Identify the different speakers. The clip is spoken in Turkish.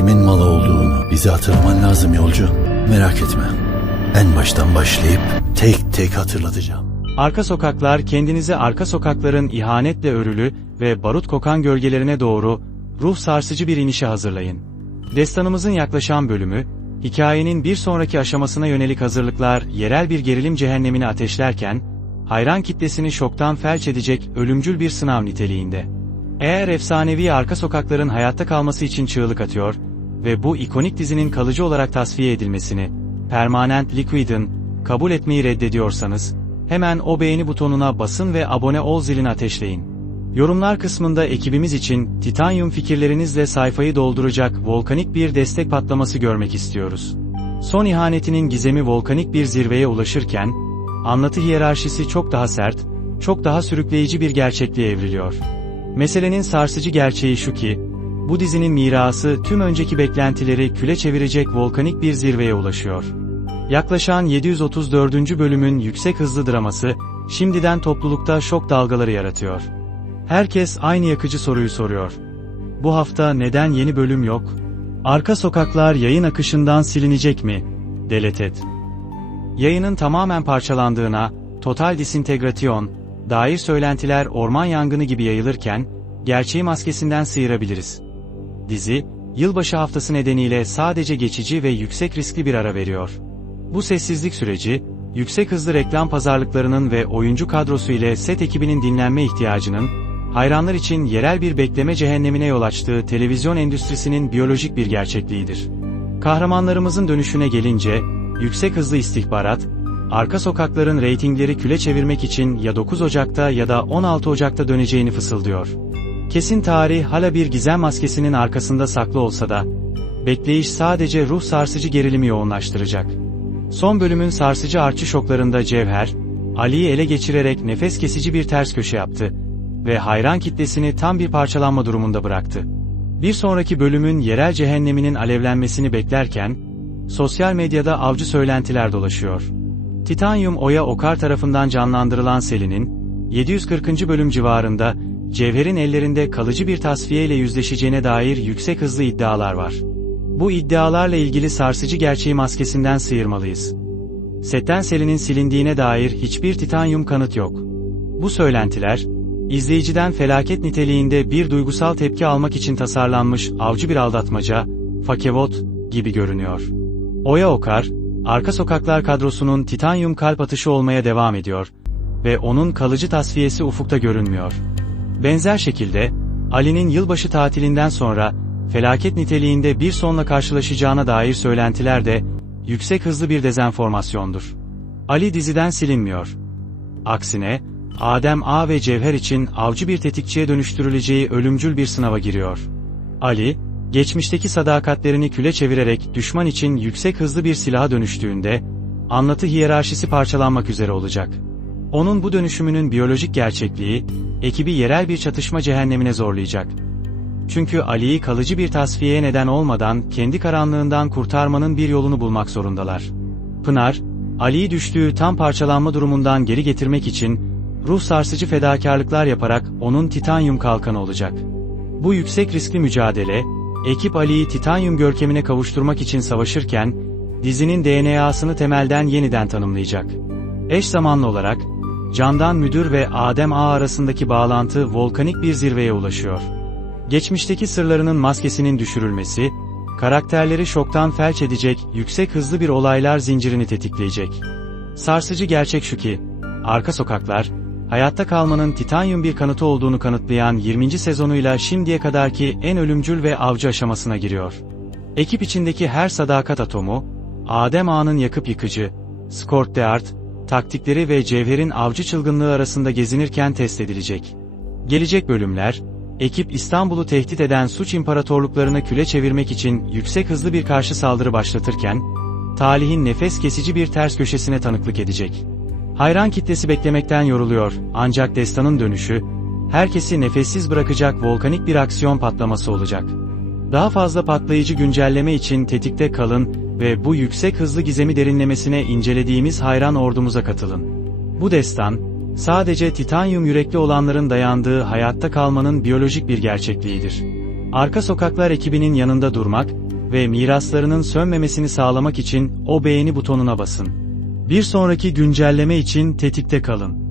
Speaker 1: kimin malı olduğunu bize hatırlaman lazım yolcu. Merak etme. En baştan başlayıp tek tek hatırlatacağım.
Speaker 2: Arka sokaklar kendinizi arka sokakların ihanetle örülü ve barut kokan gölgelerine doğru ruh sarsıcı bir inişe hazırlayın. Destanımızın yaklaşan bölümü, hikayenin bir sonraki aşamasına yönelik hazırlıklar yerel bir gerilim cehennemini ateşlerken, hayran kitlesini şoktan felç edecek ölümcül bir sınav niteliğinde. Eğer efsanevi arka sokakların hayatta kalması için çığlık atıyor ve bu ikonik dizinin kalıcı olarak tasfiye edilmesini, Permanent Liquid'in kabul etmeyi reddediyorsanız, hemen o beğeni butonuna basın ve abone ol zilini ateşleyin. Yorumlar kısmında ekibimiz için titanyum fikirlerinizle sayfayı dolduracak volkanik bir destek patlaması görmek istiyoruz. Son ihanetinin gizemi volkanik bir zirveye ulaşırken, anlatı hiyerarşisi çok daha sert, çok daha sürükleyici bir gerçekliğe evriliyor. Meselenin sarsıcı gerçeği şu ki, bu dizinin mirası tüm önceki beklentileri küle çevirecek volkanik bir zirveye ulaşıyor. Yaklaşan 734. bölümün yüksek hızlı draması, şimdiden toplulukta şok dalgaları yaratıyor. Herkes aynı yakıcı soruyu soruyor. Bu hafta neden yeni bölüm yok? Arka sokaklar yayın akışından silinecek mi? Deleted. Yayının tamamen parçalandığına, total disintegrasyon, dair söylentiler orman yangını gibi yayılırken, gerçeği maskesinden sıyırabiliriz. Dizi, yılbaşı haftası nedeniyle sadece geçici ve yüksek riskli bir ara veriyor. Bu sessizlik süreci, yüksek hızlı reklam pazarlıklarının ve oyuncu kadrosu ile set ekibinin dinlenme ihtiyacının, hayranlar için yerel bir bekleme cehennemine yol açtığı televizyon endüstrisinin biyolojik bir gerçekliğidir. Kahramanlarımızın dönüşüne gelince, yüksek hızlı istihbarat, arka sokakların reytingleri küle çevirmek için ya 9 Ocak'ta ya da 16 Ocak'ta döneceğini fısıldıyor. Kesin tarih hala bir gizem maskesinin arkasında saklı olsa da, bekleyiş sadece ruh sarsıcı gerilimi yoğunlaştıracak. Son bölümün sarsıcı artçı şoklarında Cevher, Ali'yi ele geçirerek nefes kesici bir ters köşe yaptı ve hayran kitlesini tam bir parçalanma durumunda bıraktı. Bir sonraki bölümün yerel cehenneminin alevlenmesini beklerken, sosyal medyada avcı söylentiler dolaşıyor. Titanium Oya Okar tarafından canlandırılan Selin'in, 740. bölüm civarında, Cevher'in ellerinde kalıcı bir tasfiye ile yüzleşeceğine dair yüksek hızlı iddialar var. Bu iddialarla ilgili sarsıcı gerçeği maskesinden sıyırmalıyız. Setten Selin'in silindiğine dair hiçbir titanyum kanıt yok. Bu söylentiler, izleyiciden felaket niteliğinde bir duygusal tepki almak için tasarlanmış avcı bir aldatmaca, fakevot gibi görünüyor. Oya Okar, arka sokaklar kadrosunun titanyum kalp atışı olmaya devam ediyor ve onun kalıcı tasfiyesi ufukta görünmüyor. Benzer şekilde, Ali'nin yılbaşı tatilinden sonra, felaket niteliğinde bir sonla karşılaşacağına dair söylentiler de, yüksek hızlı bir dezenformasyondur. Ali diziden silinmiyor. Aksine, Adem A ve Cevher için avcı bir tetikçiye dönüştürüleceği ölümcül bir sınava giriyor. Ali, geçmişteki sadakatlerini küle çevirerek düşman için yüksek hızlı bir silaha dönüştüğünde, anlatı hiyerarşisi parçalanmak üzere olacak. Onun bu dönüşümünün biyolojik gerçekliği, ekibi yerel bir çatışma cehennemine zorlayacak. Çünkü Ali'yi kalıcı bir tasfiyeye neden olmadan kendi karanlığından kurtarmanın bir yolunu bulmak zorundalar. Pınar, Ali'yi düştüğü tam parçalanma durumundan geri getirmek için, ruh sarsıcı fedakarlıklar yaparak onun titanyum kalkanı olacak. Bu yüksek riskli mücadele, ekip Ali'yi titanyum görkemine kavuşturmak için savaşırken, dizinin DNA'sını temelden yeniden tanımlayacak. Eş zamanlı olarak, Candan Müdür ve Adem A arasındaki bağlantı volkanik bir zirveye ulaşıyor. Geçmişteki sırlarının maskesinin düşürülmesi, karakterleri şoktan felç edecek yüksek hızlı bir olaylar zincirini tetikleyecek. Sarsıcı gerçek şu ki, arka sokaklar, hayatta kalmanın titanyum bir kanıtı olduğunu kanıtlayan 20. sezonuyla şimdiye kadarki en ölümcül ve avcı aşamasına giriyor. Ekip içindeki her sadakat atomu, Adem Ağa'nın yakıp yıkıcı, Scott Deart, taktikleri ve Cevher'in avcı çılgınlığı arasında gezinirken test edilecek. Gelecek bölümler, ekip İstanbul'u tehdit eden suç imparatorluklarını küle çevirmek için yüksek hızlı bir karşı saldırı başlatırken, talihin nefes kesici bir ters köşesine tanıklık edecek. Hayran kitlesi beklemekten yoruluyor, ancak destanın dönüşü, herkesi nefessiz bırakacak volkanik bir aksiyon patlaması olacak. Daha fazla patlayıcı güncelleme için tetikte kalın ve bu yüksek hızlı gizemi derinlemesine incelediğimiz hayran ordumuza katılın. Bu destan, sadece titanyum yürekli olanların dayandığı hayatta kalmanın biyolojik bir gerçekliğidir. Arka Sokaklar ekibinin yanında durmak, ve miraslarının sönmemesini sağlamak için o beğeni butonuna basın. Bir sonraki güncelleme için tetikte kalın.